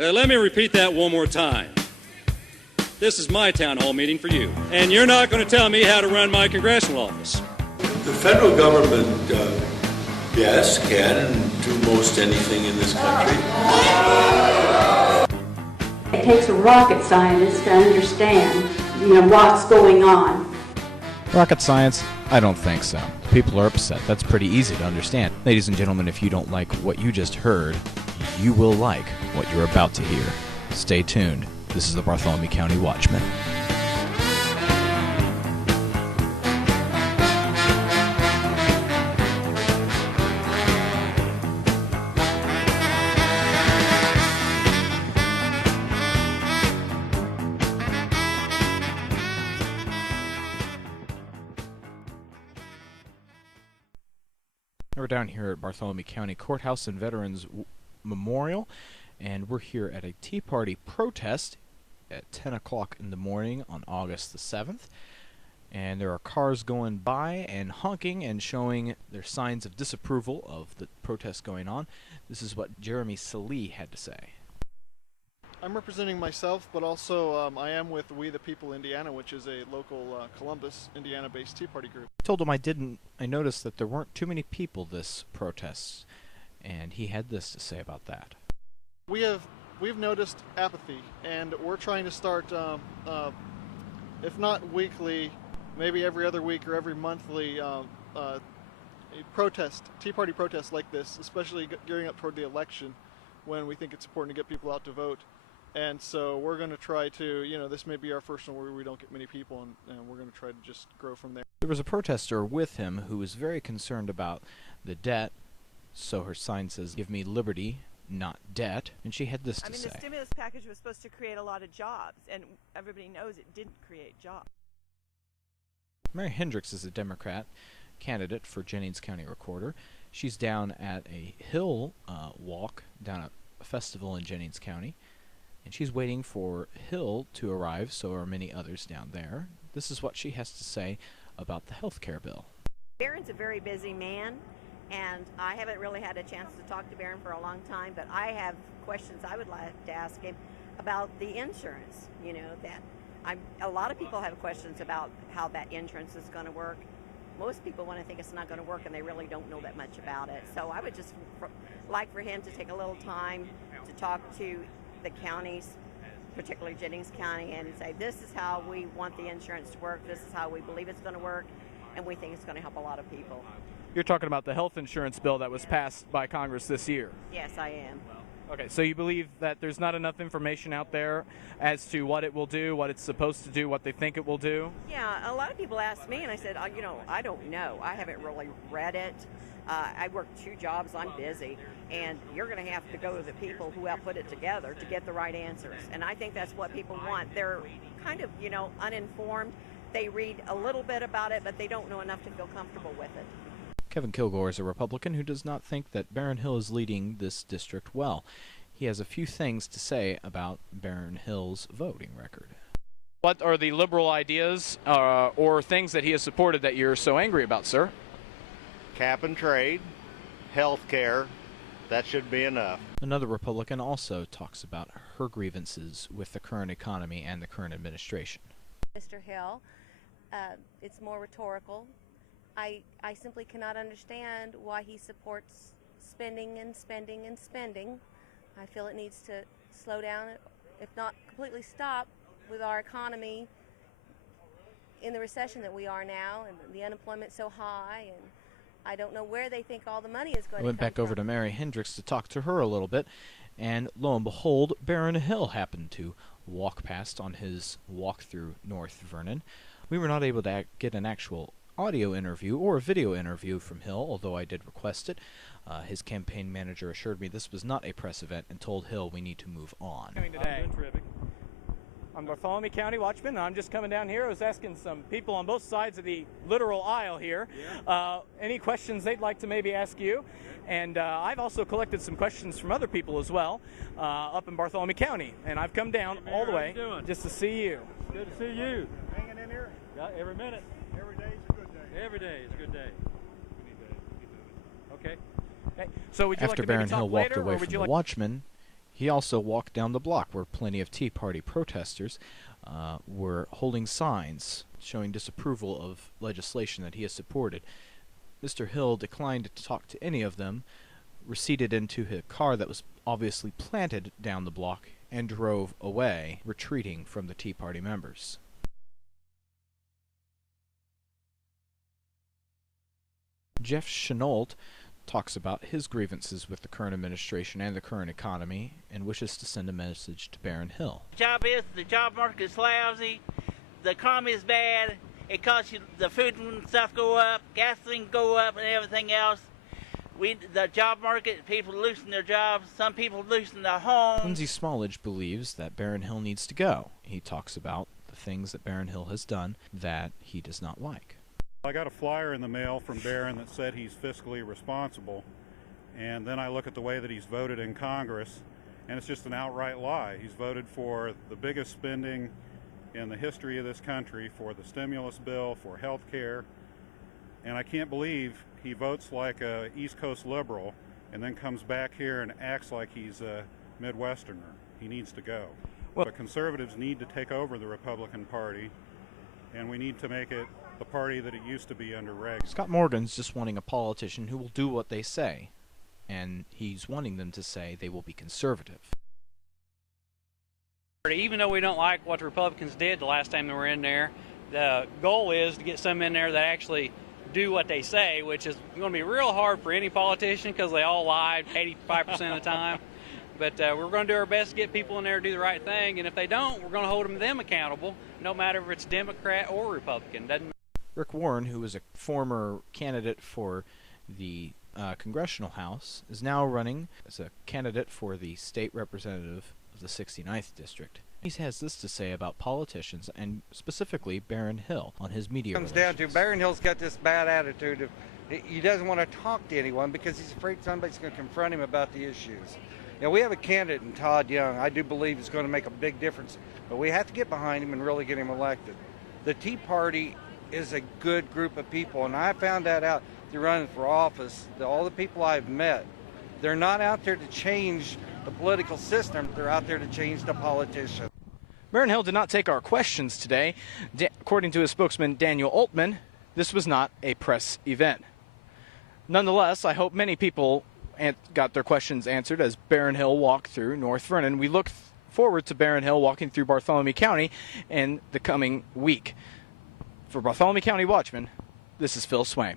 Let me repeat that one more time. This is my town hall meeting for you, and you're not going to tell me how to run my congressional office. The federal government, yes, can and do most anything in this country. It takes a rocket scientist to understand, what's going on. Rocket science? I don't think so. People are upset. That's pretty easy to understand. Ladies and gentlemen, if you don't like what you just heard, you will like what you're about to hear. Stay tuned. This is the Bartholomew County Watchman. We're down here at Bartholomew County Courthouse and Veterans Memorial, and we're here at a Tea Party protest at 10 o'clock in the morning on August the 7th. And there are cars going by and honking and showing their signs of disapproval of the protest going on. This is what Jeremy Salee had to say. I'm representing myself, but also I am with We the People Indiana, which is a local Columbus, Indiana-based Tea Party group. I told him I noticed that there weren't too many people this protest, and he had this to say about that. We've noticed apathy, and we're trying to start, if not weekly, maybe every other week or every monthly, a protest, Tea Party protest like this, especially gearing up toward the election, when we think it's important to get people out to vote. And so we're going to try to, this may be our first one where we don't get many people, and we're going to try to just grow from there. There was a protester with him who was very concerned about the debt, so her sign says, "Give me liberty, not debt," and she had this to say. The stimulus package was supposed to create a lot of jobs, and everybody knows it didn't create jobs. Mary Hendricks is a Democrat candidate for Jennings County Recorder. She's down at a hill walk down at a festival in Jennings County, and she's waiting for Hill to arrive, so are many others down there. This is what she has to say about the health care bill. Barron's a very busy man, and I haven't really had a chance to talk to Barron for a long time, but I have questions I would like to ask him about the insurance. A lot of people have questions about how that insurance is going to work. Most people want to think it's not going to work, and they really don't know that much about it. So I would just like for him to take a little time to talk to the counties, particularly Jennings County, and say, this is how we want the insurance to work, this is how we believe it's going to work, and we think it's going to help a lot of people. You're talking about the health insurance bill that was passed by Congress this year? Yes, I am. Okay, so you believe that there's not enough information out there as to what it will do, what it's supposed to do, what they think it will do? Yeah, a lot of people ask me, and I said, I don't know. I haven't really read it. I work 2 jobs, I'm busy, and you're going to have to go to the people who have put it together to get the right answers. And I think that's what people want. They're kind of, uninformed. They read a little bit about it, but they don't know enough to feel comfortable with it. Kevin Kilgore is a Republican who does not think that Barron Hill is leading this district well. He has a few things to say about Barron Hill's voting record. What are the liberal ideas or things that he has supported that you're so angry about, sir? Cap and trade, health care, that should be enough. Another Republican also talks about her grievances with the current economy and the current administration. Mr. Hill, it's more rhetorical. I simply cannot understand why he supports spending and spending and spending. I feel it needs to slow down, if not completely stop, with our economy in the recession that we are now, and the unemployment so high, and I don't know where they think all the money is going to come from. I went back over to Mary Hendricks to talk to her a little bit, and lo and behold, Barron Hill happened to walk past on his walk through North Vernon. We were not able to get an actual audio interview or a video interview from Hill, although I did request it. His campaign manager assured me this was not a press event and told Hill we need to move on. Today. I'm Bartholomew County Watchman. I'm just coming down here. I was asking some people on both sides of the literal aisle here any questions they'd like to maybe ask you. And I've also collected some questions from other people as well up in Bartholomew County. And I've come down all the way just to see you. Good to see you. Hanging in here? Yeah, every minute. Every day is a good day. Every day is a good day. Okay. So would you After like to Barron maybe talk Hill walked later, away or from would you the like... Watchman, He also walked down the block where plenty of Tea Party protesters were holding signs showing disapproval of legislation that he has supported. Mr. Hill declined to talk to any of them, receded into his car that was obviously planted down the block, and drove away, retreating from the Tea Party members. Jeff Chenault talks about his grievances with the current administration and the current economy, and wishes to send a message to Barron Hill. The job market is lousy, the economy is bad, it costs you, the food and stuff go up, gasoline go up, and everything else. The job market, people losing their jobs, some people losing their homes. Lindsay Smallage believes that Barron Hill needs to go. He talks about the things that Barron Hill has done that he does not like. I got a flyer in the mail from Barron that said he's fiscally responsible, and then I look at the way that he's voted in Congress, and it's just an outright lie. He's voted for the biggest spending in the history of this country, for the stimulus bill, for health care, and I can't believe he votes like a East Coast liberal and then comes back here and acts like he's a Midwesterner. He needs to go. But conservatives need to take over the Republican Party, and we need to make it the party that it used to be under Reagan. Scott Morgan's just wanting a politician who will do what they say, and he's wanting them to say they will be conservative. Even though we don't like what the Republicans did the last time they were in there, the goal is to get some in there that actually do what they say, which is going to be real hard for any politician because they all lie 85% of the time. But we're going to do our best to get people in there to do the right thing, and if they don't, we're going to hold them accountable, no matter if it's Democrat or Republican. Doesn't matter. Rick Warren, who was a former candidate for the Congressional House, is now running as a candidate for the state representative of the 69th District. He has this to say about politicians, and specifically Barron Hill, on his media relations. It comes down to Barron Hill's got this bad attitude of he doesn't want to talk to anyone because he's afraid somebody's going to confront him about the issues. You know, we have a candidate in Todd Young I do believe is going to make a big difference, but we have to get behind him and really get him elected. The Tea Party is a good group of people, and I found that out through running for office. All the people I've met, they're not out there to change the political system, they're out there to change the politician. Barron Hill did not take our questions today. According to his spokesman, Daniel Altman, this was not a press event. Nonetheless, I hope many people got their questions answered as Barron Hill walked through North Vernon. We look forward to Barron Hill walking through Bartholomew County in the coming week. For Bartholomew County Watchman, this is Phil Swain.